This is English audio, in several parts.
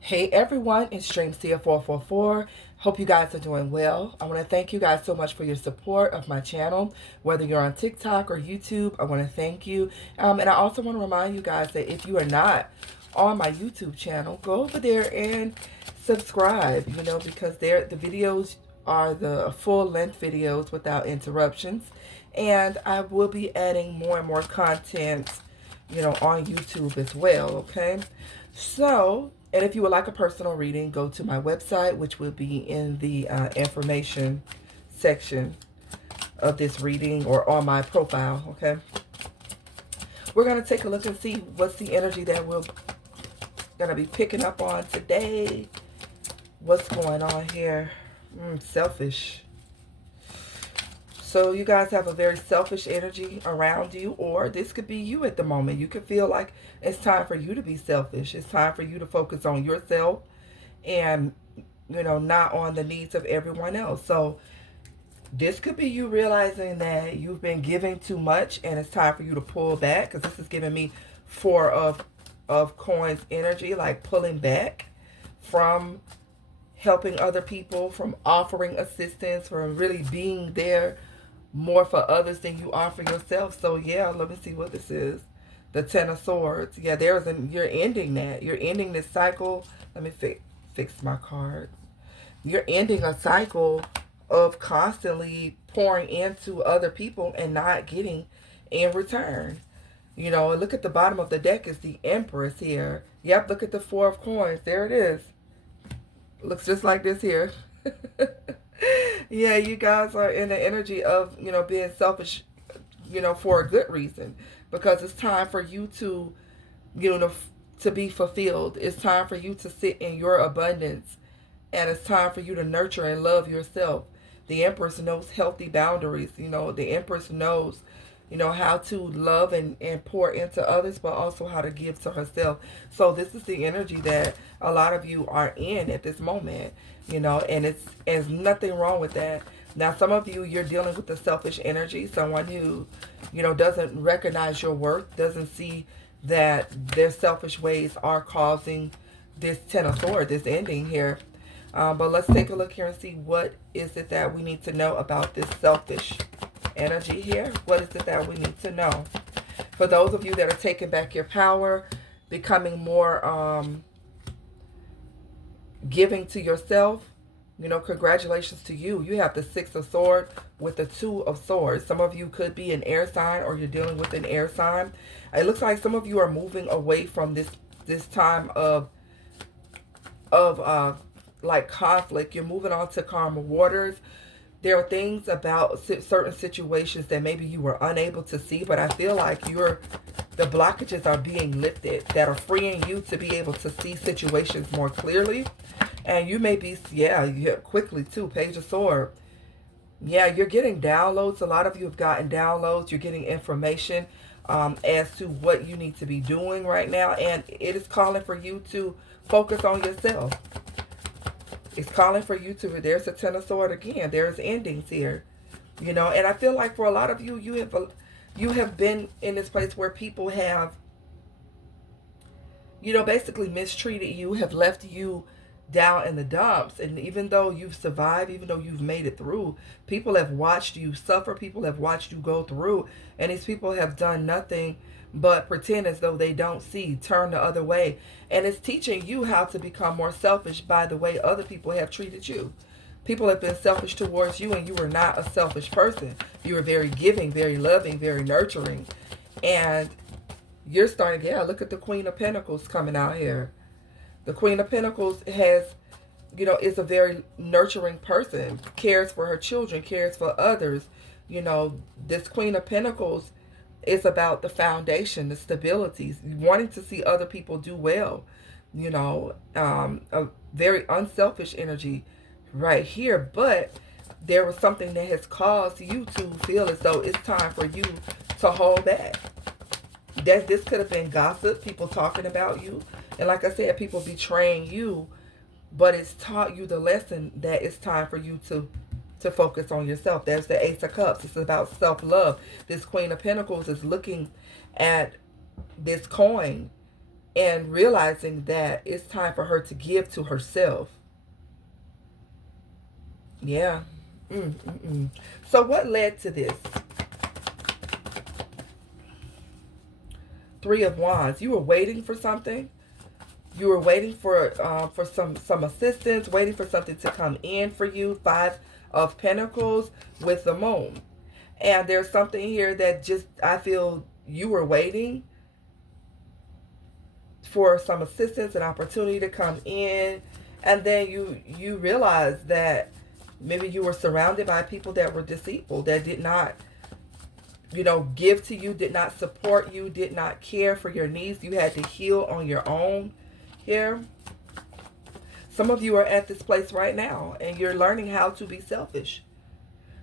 Hey everyone, it's DreamSeer444. Hope you guys are doing well. I want to thank you guys so much for your support of my channel. Whether you're on TikTok or YouTube, I want to thank you. And I also want to remind you guys that if you are not on my YouTube channel, go over there and subscribe, because the videos are the full-length videos without interruptions. And I will be adding more and more content, on YouTube as well, okay? So, and if you would like a personal reading, go to my website, which will be in the information section of this reading or on my profile, okay? We're going to take a look and see what's the energy that we're going to be picking up on today. What's going on here? Selfish. So you guys have a very selfish energy around you, or this could be you at the moment. You could feel like it's time for you to be selfish. It's time for you to focus on yourself and, not on the needs of everyone else. So this could be you realizing that you've been giving too much and it's time for you to pull back, because this is giving me Four of Coins energy, like pulling back from helping other people, from offering assistance, from really being there more for others than you are for yourself. So yeah, let me see what this is. The Ten of Swords. Yeah, you're ending that. You're ending this cycle. Let me fix my card. You're ending a cycle of constantly pouring into other people and not getting in return. Look at the bottom of the deck is the Empress here. Yep, look at the Four of Coins. There it is. Looks just like this here. Yeah, you guys are in the energy of, being selfish, for a good reason. Because it's time for you to, to be fulfilled. It's time for you to sit in your abundance. And it's time for you to nurture and love yourself. The Empress knows healthy boundaries. The Empress knows, how to love and pour into others, but also how to give to herself. So this is the energy that a lot of you are in at this moment, and there's nothing wrong with that. Now, some of you, you're dealing with the selfish energy, someone who, doesn't recognize your worth, doesn't see that their selfish ways are causing this Ten of Swords, this ending here. But let's take a look here and see what is it that we need to know about this selfish energy here. What is it that we need to know? For those of you that are taking back your power, becoming more giving to yourself, congratulations to you. You have the Six of Swords with the Two of Swords. Some of you could be an air sign, or you're dealing with an air sign. It looks like some of you are moving away from this time of like conflict. You're moving on to calmer waters. There are things about certain situations that maybe you were unable to see, but I feel like the blockages are being lifted, that are freeing you to be able to see situations more clearly. And you may be, yeah, quickly too. Page of Swords. Yeah, you're getting downloads. A lot of you have gotten downloads. You're getting information as to what you need to be doing right now. And it is calling for you to focus on yourself. It's calling for you to, there's a Ten of Swords again. There's endings here. And I feel like for a lot of you, you have been in this place where people have, basically mistreated you, have left you down in the dumps. And even though you've survived, even though you've made it through, people have watched you suffer. People have watched you go through. And these people have done nothing but pretend as though they don't see, turn the other way. And it's teaching you how to become more selfish by the way other people have treated you. People have been selfish towards you, and you were not a selfish person. You were very giving, very loving, very nurturing. And you're starting, yeah, look at the Queen of Pentacles coming out here. The Queen of Pentacles has, is a very nurturing person, cares for her children, cares for others. This Queen of Pentacles is about the foundation, the stability, wanting to see other people do well. A very unselfish energy right here. But there was something that has caused you to feel as though it's time for you to hold back. That this could have been gossip, people talking about you. And like I said, people betraying you. But it's taught you the lesson that it's time for you to focus on yourself. There's the Ace of Cups. It's about self-love. This Queen of Pentacles is looking at this coin and realizing that it's time for her to give to herself. Yeah. Mm. So what led to this? Three of Wands. You were waiting for something. You were waiting for some assistance, waiting for something to come in for you. Five of Pentacles with the Moon. And there's something here that just, I feel you were waiting for some assistance, an opportunity to come in. And then you realize that maybe you were surrounded by people that were deceitful, that did not, give to you, did not support you, did not care for your needs. You had to heal on your own here. Some of you are at this place right now, and you're learning how to be selfish.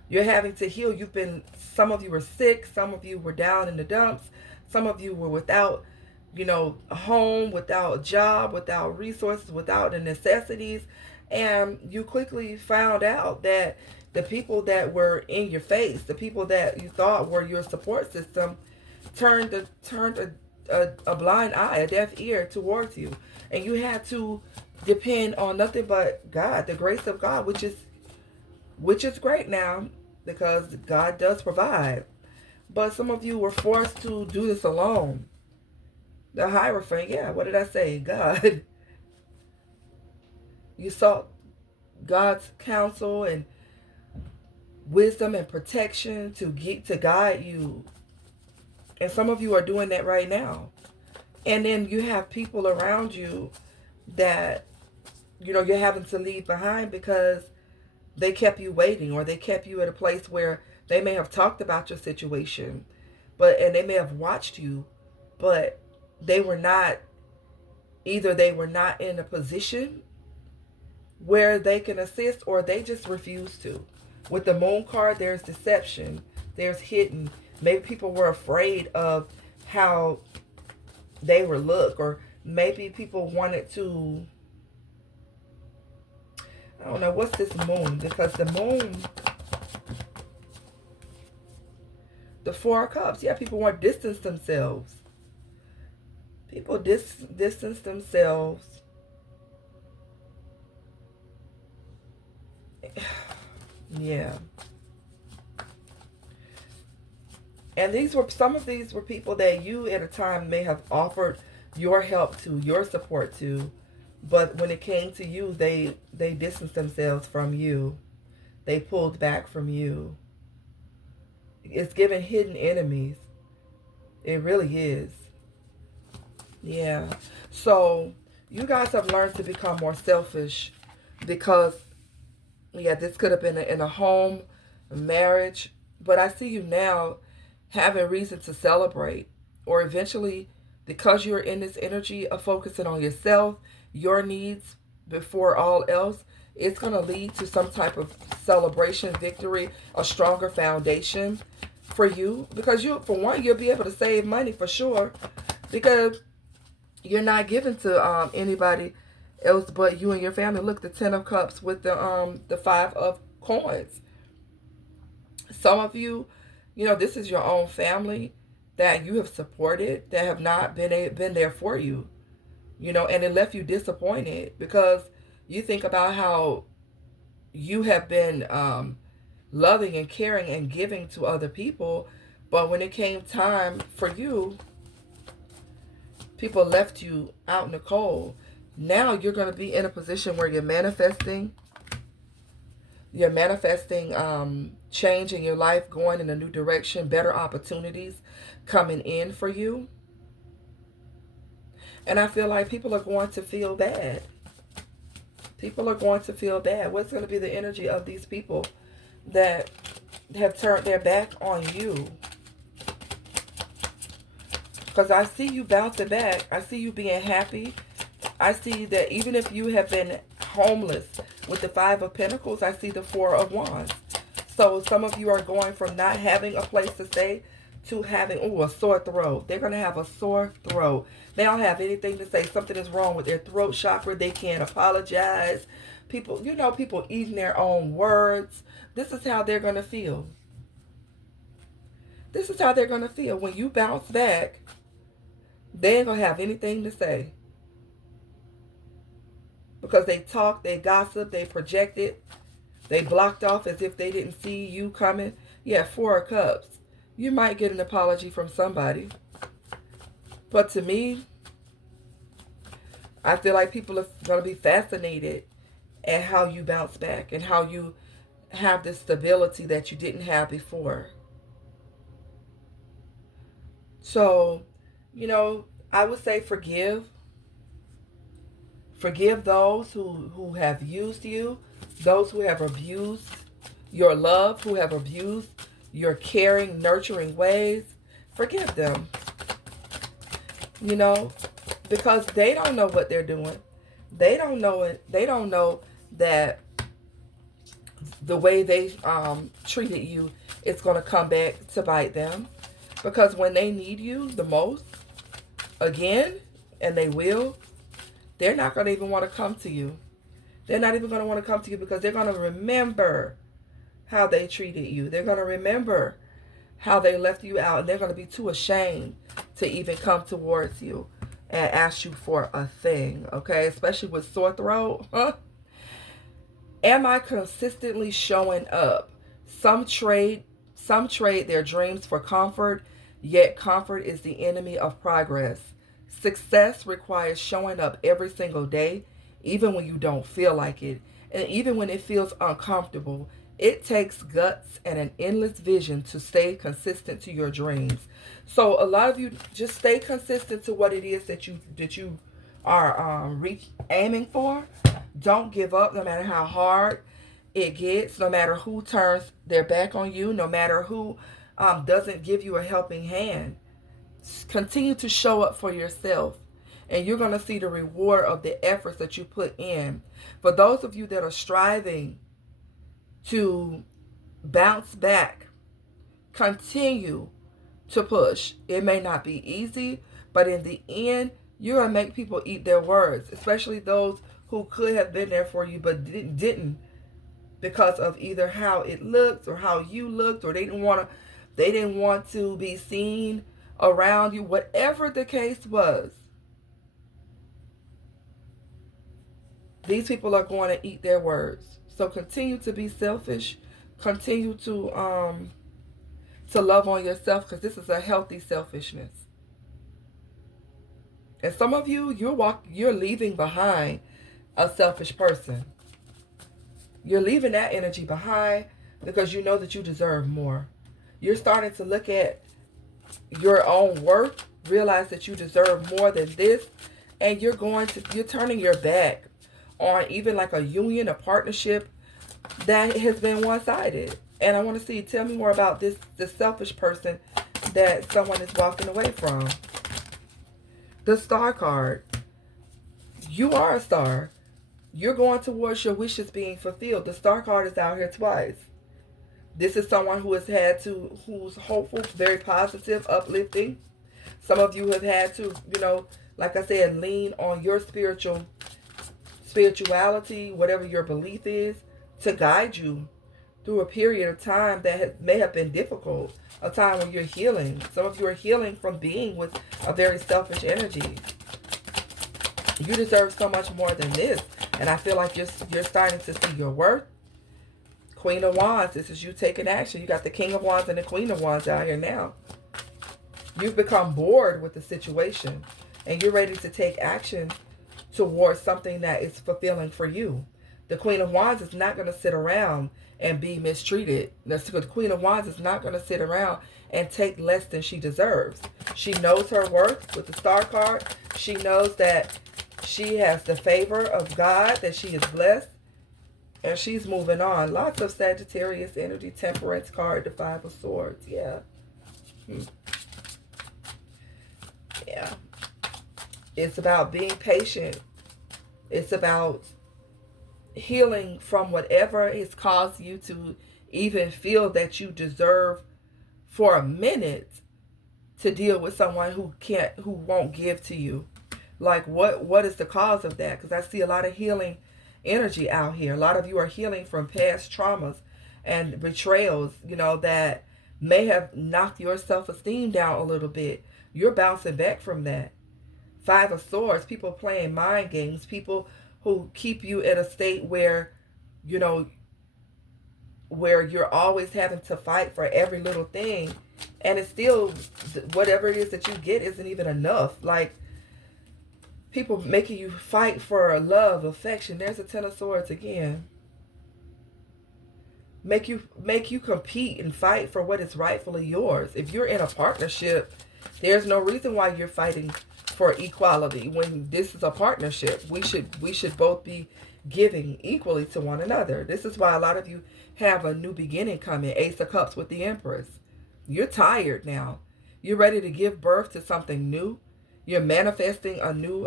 You're having to heal. Some of you were sick, some of you were down in the dumps, some of you were without, a home, without a job, without resources, without the necessities. And you quickly found out that the people that were in your face, the people that you thought were your support system, turned a blind eye, a deaf ear towards you. And you had to depend on nothing but God, the grace of God, which is great now, because God does provide. But some of you were forced to do this alone. The Hierophant, yeah, what did I say? God. You sought God's counsel and wisdom and protection to guide you. And some of you are doing that right now. And then you have people around you that, you're having to leave behind because they kept you waiting, or they kept you at a place where they may have talked about your situation, and they may have watched you, but either they were not in a position where they can assist, or they just refuse to. With the Moon card, there's deception, there's hidden. Maybe people were afraid of how they were look, or maybe people wanted to, I don't know, what's this Moon? Because the Moon, the Four of Cups, yeah, people want to distance themselves. People distance themselves. Yeah. And some of these were people that you at a time may have offered your help to, your support to, but when it came to you, they distanced themselves from you. They pulled back from you. It's given hidden enemies. It really is. Yeah. So you guys have learned to become more selfish because, yeah, this could have been in a home, a marriage, but I see you now having reason to celebrate, or eventually, because you're in this energy of focusing on yourself, your needs before all else, it's going to lead to some type of celebration, victory, a stronger foundation for you. Because for one, you'll be able to save money for sure, because you're not giving to anybody else but you and your family. Look, the Ten of Cups with the Five of Coins. Some of you, this is your own family that you have supported, that have not been there for you, and it left you disappointed, because you think about how you have been loving and caring and giving to other people, but when it came time for you, people left you out in the cold. Now you're going to be in a position where you're manifesting change in your life, going in a new direction, better opportunities coming in for you. And I feel like people are going to feel bad. People are going to feel bad. What's going to be the energy of these people that have turned their back on you? Because I see you bouncing back. I see you being happy. I see that even if you have been homeless with the Five of Pentacles, I see the Four of Wands. So some of you are going from not having a place to stay to having, a sore throat. They're going to have a sore throat. They don't have anything to say. Something is wrong with their throat chakra. They can't apologize. People, people eating their own words. This is how they're going to feel. This is how they're going to feel. When you bounce back, They ain't gonna have anything to say because they talk, they gossip, they projected, they blocked off as if they didn't see you coming. Yeah, Four of Cups. You might get an apology from somebody. But to me, I feel like people are going to be fascinated at how you bounce back and how you have this stability that you didn't have before. So, I would say forgive. Forgive those who have used you, those who have abused your love, who have abused your caring, nurturing ways. Forgive them, because they don't know what they're doing. They don't know it. They don't know that the way they treated you, it's going to come back to bite them. Because when they need you the most, again, and they will, they're not going to even want to come to you. They're not even going to want to come to you because they're going to remember how they treated you. They're going to remember how they left you out. And they're going to be too ashamed to even come towards you and ask you for a thing. Okay? Especially with sore throat. Am I consistently showing up? Some trade their dreams for comfort, yet comfort is the enemy of progress. Success requires showing up every single day, even when you don't feel like it, and even when it feels uncomfortable. It takes guts and an endless vision to stay consistent to your dreams. So a lot of you just stay consistent to what it is that you are aiming for. Don't give up no matter how hard it gets, no matter who turns their back on you, no matter who doesn't give you a helping hand. Continue to show up for yourself, and you're going to see the reward of the efforts that you put in. For those of you that are striving to bounce back, continue to push. It may not be easy, but in the end, you're going to make people eat their words, especially those who could have been there for you but didn't, because of either how it looked or how you looked, or they didn't want to be seen around you. Whatever the case was, these people are going to eat their words. So continue to be selfish. Continue to love on yourself, because this is a healthy selfishness. And some of you, you're leaving behind a selfish person. You're leaving that energy behind because you know that you deserve more. You're starting to look at your own worth, realize that you deserve more than this, and you're turning your back on even like a union, a partnership that has been one-sided. And I want to see, tell me more about this selfish person that someone is walking away from. The Star card. You are a star. You're going towards your wishes being fulfilled. The Star card is out here twice. This is someone who's hopeful, very positive, uplifting. Some of you have had to, like I said, lean on your spirituality, whatever your belief is, to guide you through a period of time that may have been difficult, a time when you're healing. Some of you are healing from being with a very selfish energy. You deserve so much more than this. And I feel like you're starting to see your worth. Queen of Wands, this is you taking action. You got the King of Wands and the Queen of Wands out here now. You've become bored with the situation, and you're ready to take action towards something that is fulfilling for you. The Queen of Wands is not going to sit around and be mistreated. The Queen of Wands is not going to sit around and take less than she deserves. She knows her worth with the Star card. She knows that she has the favor of God, that she is blessed, and she's moving on. Lots of Sagittarius energy, Temperance card, the Five of Swords. Yeah. Yeah. It's about being patient. It's about healing from whatever has caused you to even feel that you deserve for a minute to deal with someone who won't give to you. Like, what is the cause of that? Because I see a lot of healing energy out here. A lot of you are healing from past traumas and betrayals, that may have knocked your self-esteem down a little bit. You're bouncing back from that. Five of Swords, people playing mind games, people who keep you in a state where, you know, where you're always having to fight for every little thing. And it's still, whatever it is that you get isn't even enough. Like, people making you fight for love, affection. There's a Ten of Swords again. Make you compete and fight for what is rightfully yours. If you're in a partnership, there's no reason why you're fighting for equality. When this is a partnership, we should both be giving equally to one another. This is why a lot of you have a new beginning coming. Ace of Cups with the Empress. You're tired now. You're ready to give birth to something new. You're manifesting a new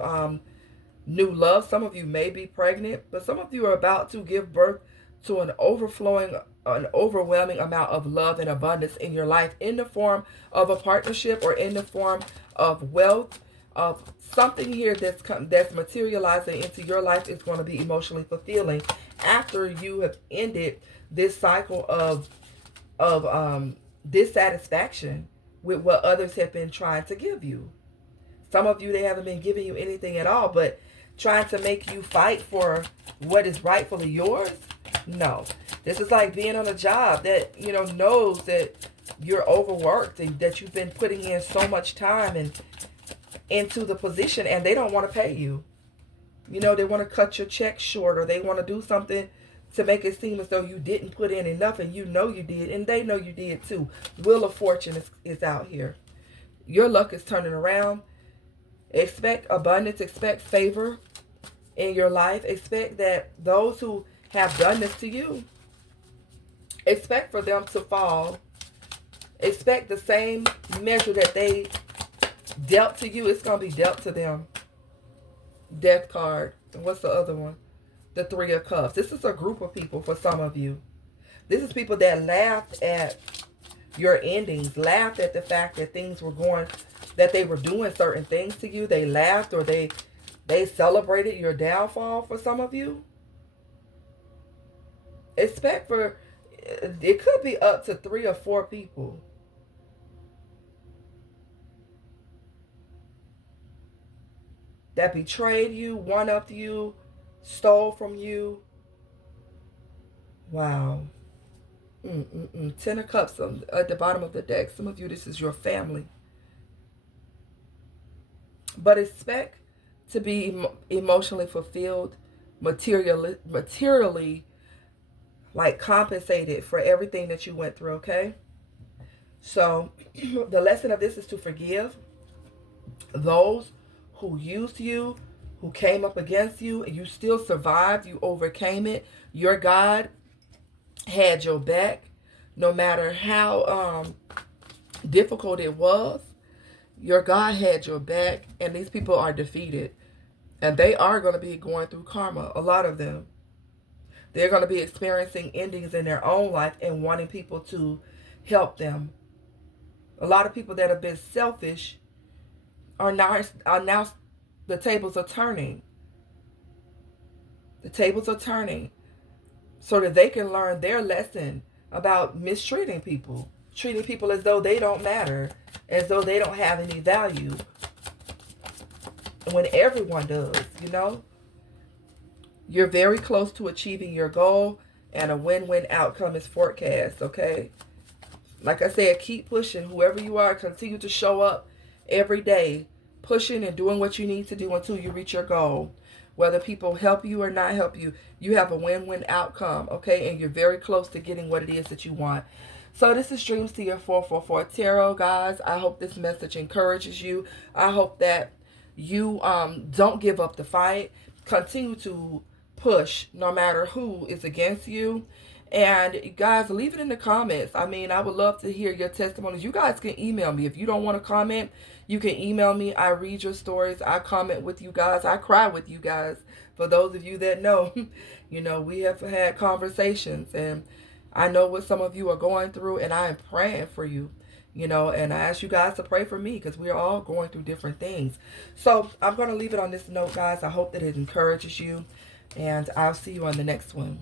love. Some of you may be pregnant, but some of you are about to give birth to an overwhelming amount of love and abundance in your life, in the form of a partnership or in the form of wealth, of something here that's materializing into your life. Is going to be emotionally fulfilling after you have ended this cycle of dissatisfaction with what others have been trying to give you. Some of you, they haven't been giving you anything at all, but trying to make you fight for what is rightfully yours. No. This is like being on a job that, you know, knows that you're overworked and that you've been putting in so much time and into the position, and they don't want to pay you. You know, they want to cut your check short, or they want to do something to make it seem as though you didn't put in enough, and you know you did, and they know you did too. Wheel of Fortune is out here. Your luck is turning around. Expect abundance, expect favor in your life. Expect that those who have done this to you, expect for them to fall. Expect the same measure that they dealt to you, it's going to be dealt to them. Death card. And what's the other one? The Three of Cups. This is a group of people for some of you. This is people that laughed at your endings, laughed at the fact that things were going, that they were doing certain things to you. They laughed, or they celebrated your downfall for some of you. Expect for, it could be up to 3 or 4 people. That betrayed you, one-upped you, stole from you. Wow. Ten of Cups at the bottom of the deck. Some of you, this is your family. But expect to be emotionally fulfilled, materially like compensated for everything that you went through, okay? So the lesson of this is to forgive those who used you, who came up against you, and you still survived. You overcame it. Your God had your back no matter how difficult it was. Your God had your back, and these people are defeated, and they are going to be going through karma. A lot of them, they're going to be experiencing endings in their own life and wanting people to help them. A lot of people that have been selfish are now the tables are turning. The tables are turning so that they can learn their lesson about mistreating people, treating people as though they don't matter, as though they don't have any value, when everyone does, you know. You're very close to achieving your goal, and a win-win outcome is forecast, okay? Like I said, keep pushing. Whoever you are, continue to show up every day, pushing and doing what you need to do until you reach your goal. Whether people help you or not help you, you have a win-win outcome, okay? And you're very close to getting what it is that you want. So this is Dreams to Your 444 Tarot, guys. I hope this message encourages you. I hope that you don't give up the fight. Continue to push no matter who is against you. And guys, leave it in the comments. I mean, I would love to hear your testimonies. You guys can email me. If you don't want to comment, you can email me. I read your stories. I comment with you guys. I cry with you guys. For those of you that know, you know, we have had conversations, and I know what some of you are going through, and I am praying for you, you know, and I ask you guys to pray for me because we're all going through different things. So I'm going to leave it on this note, guys. I hope that it encourages you, and I'll see you on the next one.